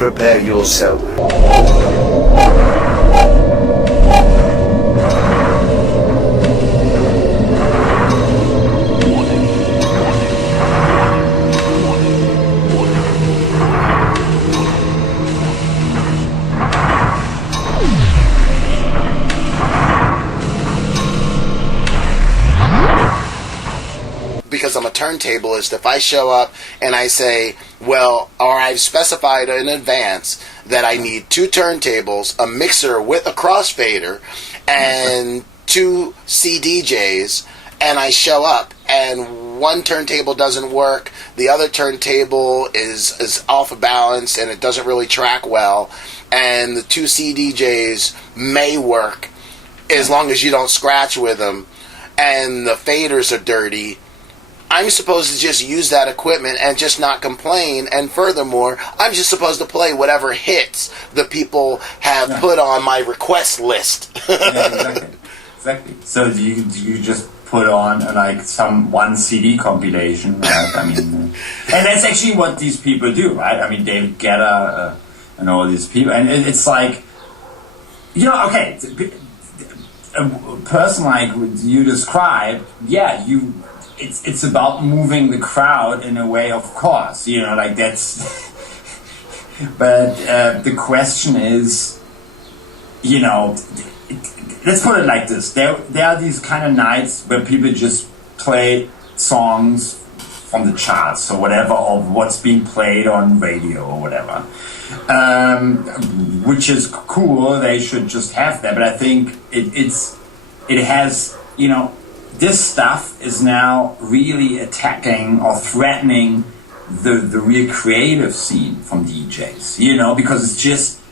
prepare yourself. Because I'm a turntablist, if I show up and I say, well, or I've specified in advance that I need 2 turntables, a mixer with a crossfader, and 2 CDJs, and I show up and one turntable doesn't work, the other turntable is off of balance and it doesn't really track well, and the 2 CDJs may work as long as you don't scratch with them, and the faders are dirty, I'm supposed to just use that equipment and just not complain, and furthermore, I'm just supposed to play whatever hits the people have put on my request list. Exactly. So you just put on like some 1 CD compilation, right? I mean, and that's actually what these people do, right? I mean, David Guetta and all these people, and it's like, you know, okay, a person like you described, It's about moving the crowd in a way, of course, you know, like that's. But the question is, you know, let's put it like this: there are these kind of nights where people just play songs from the charts or whatever, or what's being played on radio or whatever, which is cool. They should just have that. But I think it has, you know. This stuff is now really attacking or threatening the real creative scene from DJs, you know, because it's just,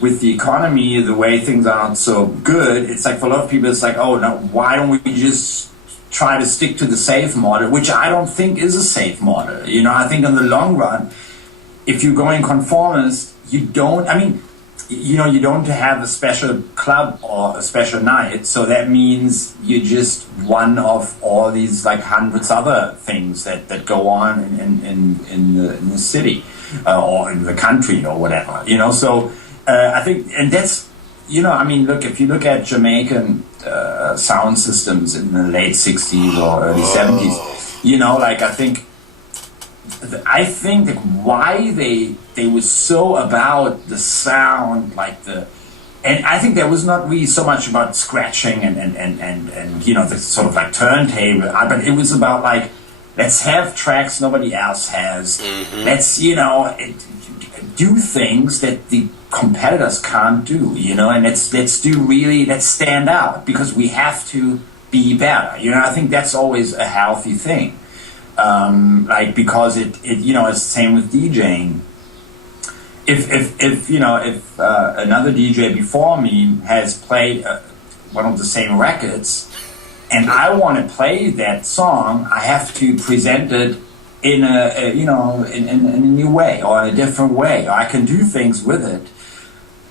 with the economy, the way things aren't so good, it's like for a lot of people, it's like, oh, no, why don't we just try to stick to the safe model, which I don't think is a safe model. You know, I think in the long run, if you're going conformist, you don't have a special club or a special night, so that means you're just one of all these like hundreds other things that go on in the city or in the country or whatever, you know. So I think, and that's, you know, I mean, look, if you look at Jamaican sound systems in the late 60s or early 70s, you know, like I think that why they were so about the sound, and I think there was not really so much about scratching and you know, the sort of like turntable, but it was about like, let's have tracks nobody else has. Mm-hmm. Let's, you know, do things that the competitors can't do, you know, and let's stand out because we have to be better. You know, I think that's always a healthy thing. Like, because it you know, it's the same with DJing. If you know, if another DJ before me has played one of the same records, and I want to play that song, I have to present it in a new way or in a different way. Or I can do things with it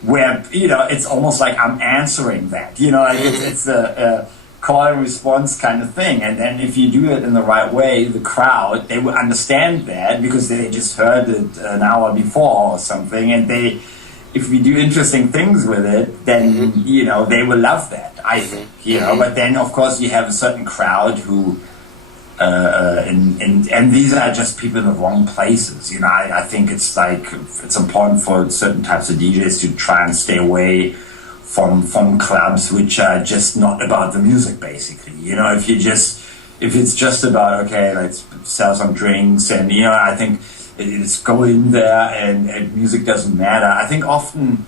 where, you know, it's almost like I'm answering that. You know, like it's a call and response kind of thing, and then if you do it in the right way, the crowd, they will understand that because they just heard it an hour before or something, and if we do interesting things with it, then you know, they will love that, I think, you know. But then of course you have a certain crowd who and these are just people in the wrong places, you know. I think it's like, it's important for certain types of DJs to try and stay away from clubs which are just not about the music, basically. You know, if it's just about, okay, let's sell some drinks, and, you know, I think it's go in there and music doesn't matter. I think often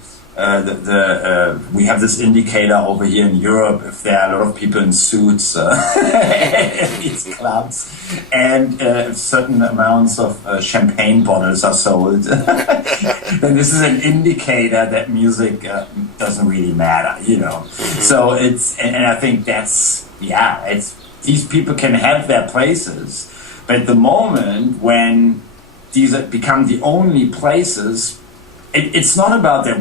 we have this indicator over here in Europe, if there are a lot of people in suits at these clubs, and certain amounts of champagne bottles are sold, then this is an indicator that music doesn't really matter, you know. So and I think that's, these people can have their places, but at the moment when these become the only places, it's not about that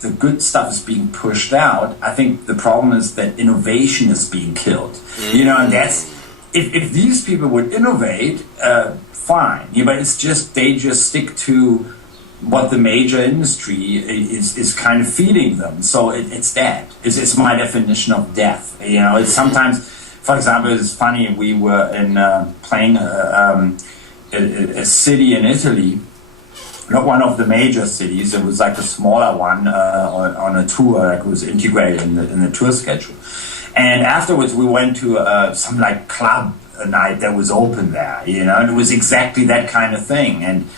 the good stuff is being pushed out. I think the problem is that innovation is being killed. You know, and that's, if these people would innovate, fine. Yeah, but it's just, they just stick to what the major industry is kind of feeding them. So it's dead. It's my definition of death. You know, it's sometimes, for example, it's funny. We were in playing a city in Italy, not one of the major cities. It was like a smaller one on a tour, like it was integrated in the tour schedule. And afterwards, we went to some like club night that was open there, you know, and it was exactly that kind of thing. And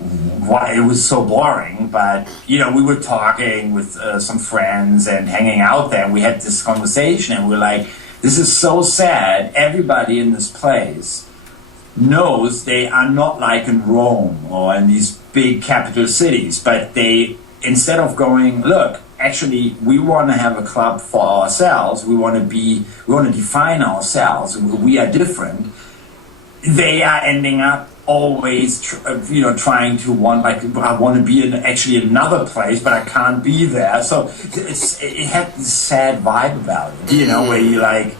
it was so boring, but you know, we were talking with some friends and hanging out there, and we had this conversation, and we're like, this is so sad. Everybody in this place knows they are not like in Rome or in these big capital cities, but they, instead of going, look, actually we want to have a club for ourselves, we want to define ourselves, we are different, they are ending up always trying to I want to be in actually another place, but I can't be there. So it had this sad vibe about it, you know, where you like,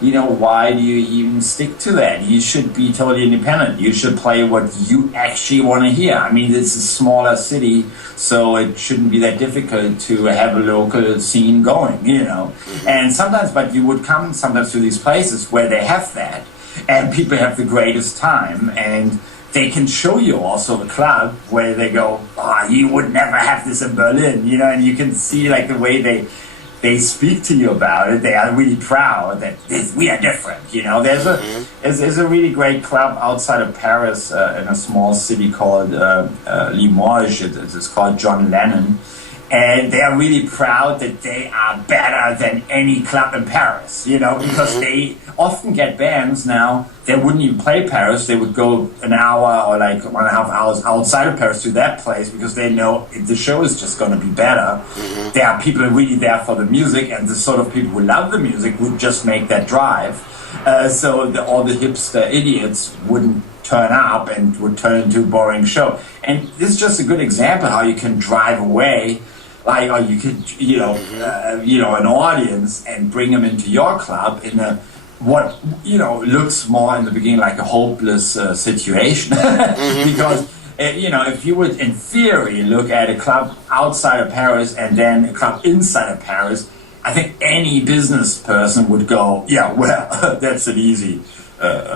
you know, why do you even stick to that? You should be totally independent. You should play what you actually want to hear. I mean, it's a smaller city, so it shouldn't be that difficult to have a local scene going, you know. And sometimes, but you would come sometimes to these places where they have that, and people have the greatest time, and they can show you also a club where they go, oh, you would never have this in Berlin, you know, and you can see like the way they speak to you about it. They are really proud that we are different, you know. There's a really great club outside of Paris in a small city called Limoges. It's called John Lennon. And they are really proud that they are better than any club in Paris, you know, because they often get bands now that wouldn't even play Paris. They would go an hour or like 1.5 hours outside of Paris to that place because they know the show is just going to be better. There are people really there for the music, and the sort of people who love the music would just make that drive. So all the hipster idiots wouldn't turn up and would turn into a boring show. And this is just a good example how you can drive away, like, or you could, an audience and bring them into your club in a what looks more in the beginning like a hopeless situation, because if you would in theory look at a club outside of Paris and then a club inside of Paris, I think any business person would go, yeah, well, that's an easy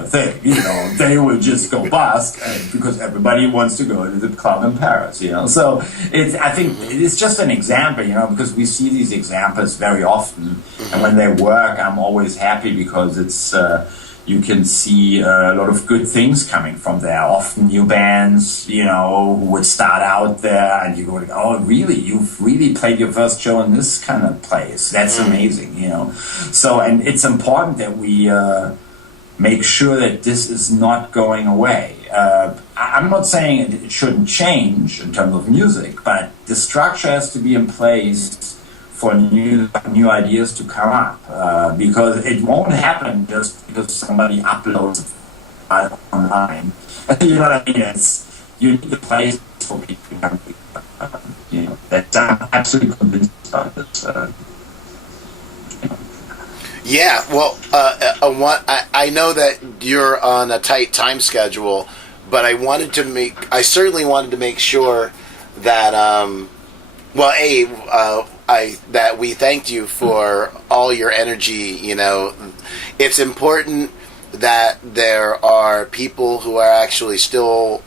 thing, you know. They will just go bust because everybody wants to go to the club in Paris, you know. So I think it's just an example, you know, because we see these examples very often, and when they work, I'm always happy because it's you can see a lot of good things coming from there. Often new bands, you know, who would start out there, and you go, oh, really? You've really played your first show in this kind of place? That's amazing, you know. So, and it's important that we make sure that this is not going away. I'm not saying it shouldn't change in terms of music, but the structure has to be in place for new ideas to come up, because it won't happen just because somebody uploads it online. You know what I mean? You need a place for people to come. That's I'm absolutely convinced about this. Yeah, well, I know that you're on a tight time schedule, but I certainly wanted to make sure that, that we thanked you for all your energy. You know, it's important that there are people who are actually still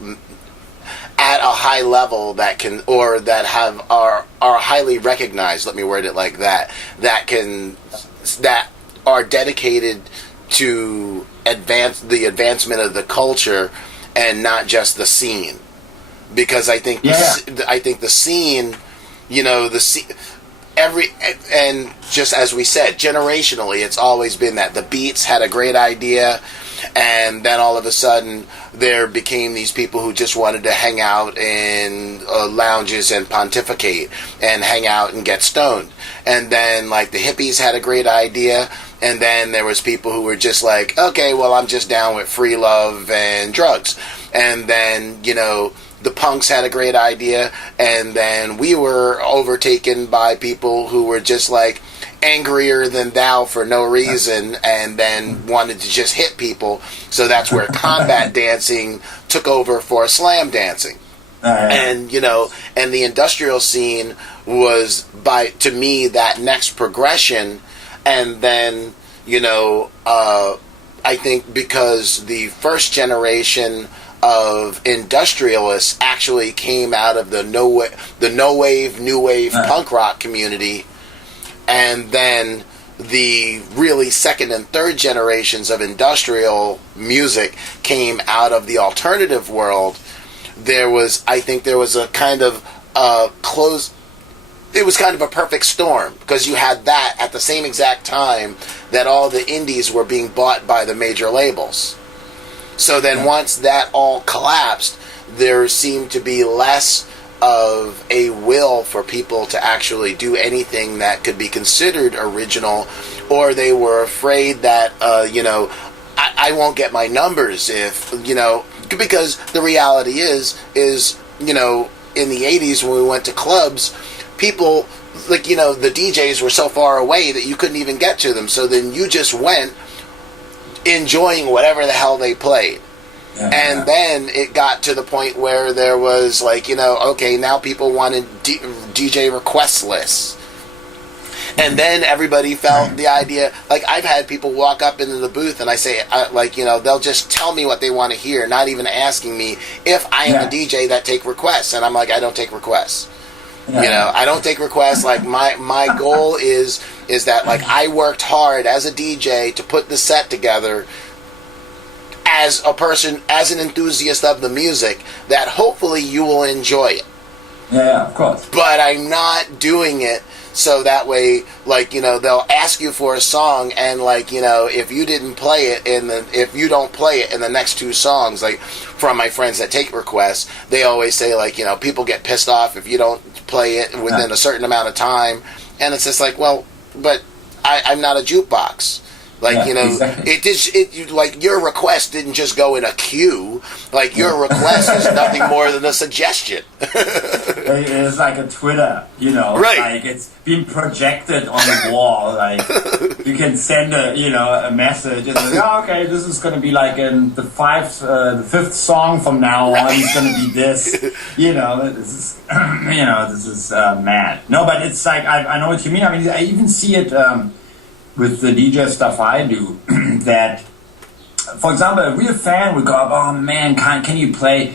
at a high level that can, or that are highly recognized. Let me word it like that. That are dedicated to the advancement of the culture and not just the scene, because I think the scene, you know, and just as we said, generationally, it's always been that the Beats had a great idea, and then all of a sudden there became these people who just wanted to hang out in lounges and pontificate and hang out and get stoned. And then like the hippies had a great idea, and then there was people who were just like, okay, well, I'm just down with free love and drugs. And then, you know, the punks had a great idea, and then we were overtaken by people who were just like angrier than thou for no reason, and then wanted to just hit people. So that's where combat dancing took over for slam dancing. And, and the industrial scene was, to me, that next progression. And then, I think because the first generation of industrialists actually came out of the no wave, new wave punk rock community, and then the really second and third generations of industrial music came out of the alternative world. I think there was a kind of it was kind of a perfect storm, because you had that at the same exact time that all the indies were being bought by the major labels. So then once that all collapsed, there seemed to be less of a will for people to actually do anything that could be considered original, or they were afraid that, I won't get my numbers if, because the reality is, in the 80s when we went to clubs, people, the DJs were so far away that you couldn't even get to them. So then you just went enjoying whatever the hell they played. Then it got to the point where there was okay, now people wanted DJ request lists. And then everybody felt the idea, I've had people walk up into the booth and I say, they'll just tell me what they want to hear, not even asking me if I am a DJ that take requests. And I'm like, I don't take requests. I don't take requests. My goal is that I worked hard as a DJ to put the set together as a person, as an enthusiast of the music, that hopefully you will enjoy it. Yeah, of course. But I'm not doing it so that way, they'll ask you for a song, and if you didn't play it if you don't play it in the next two songs, from my friends that take requests, they always say people get pissed off if you don't play it within a certain amount of time, and it's just but I'm not a jukebox. Exactly. Your request didn't just go in a queue. Your request is nothing more than a suggestion. It's like a Twitter, right? It's being projected on the wall. You can send a message and okay, this is going to be in the fifth song from now on. It's going to be this. This is this is mad. No, but it's I know what you mean. I mean, I even see it. With the DJ stuff I do, that, for example, a real fan would go, oh man, can you play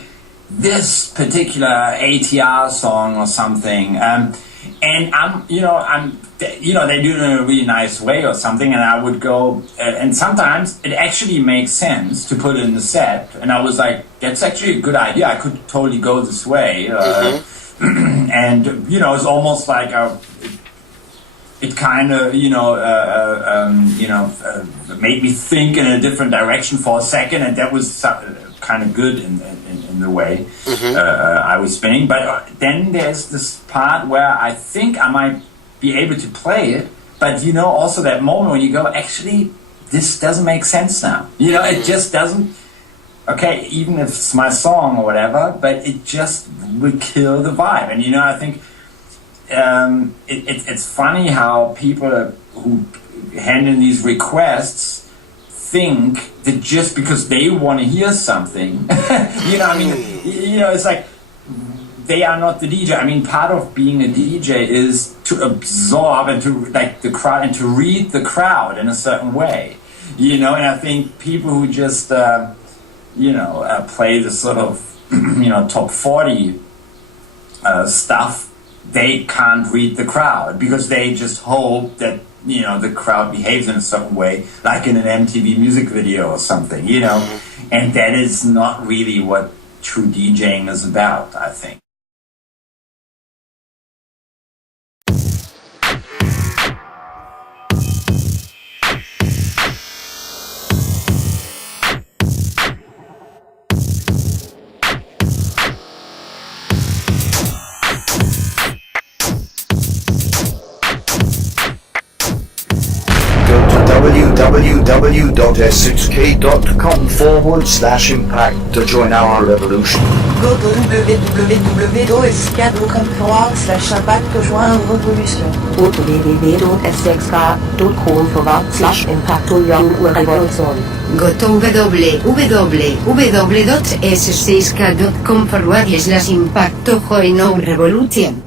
this particular ATR song or something? And they do it in a really nice way or something, and I would go, and sometimes it actually makes sense to put it in the set, and I was like, that's actually a good idea, I could totally go this way. And, it's almost like it kind of, made me think in a different direction for a second, and that was kind of good in the way I was spinning. But then there's this part where I think I might be able to play it, but also that moment when you go, actually, this doesn't make sense now. It just doesn't. Okay, even if it's my song or whatever, but it just would kill the vibe. And I think. It's funny how people who hand in these requests think that just because they want to hear something, it's like they are not the DJ. I mean, part of being a DJ is to absorb and to the crowd and to read the crowd in a certain way, and I think people who just play the sort of top 40 stuff. They can't read the crowd because they just hope that the crowd behaves in a certain way, like in an MTV music video or something, and that is not really what true DJing is about, I think. www.s6k.com/impact to join our revolution. Go to www.s6k.com/impact to join our revolution. Go to www.s6k.com/impact to join our revolution. Go to www.s6k.com/impact to join our revolution.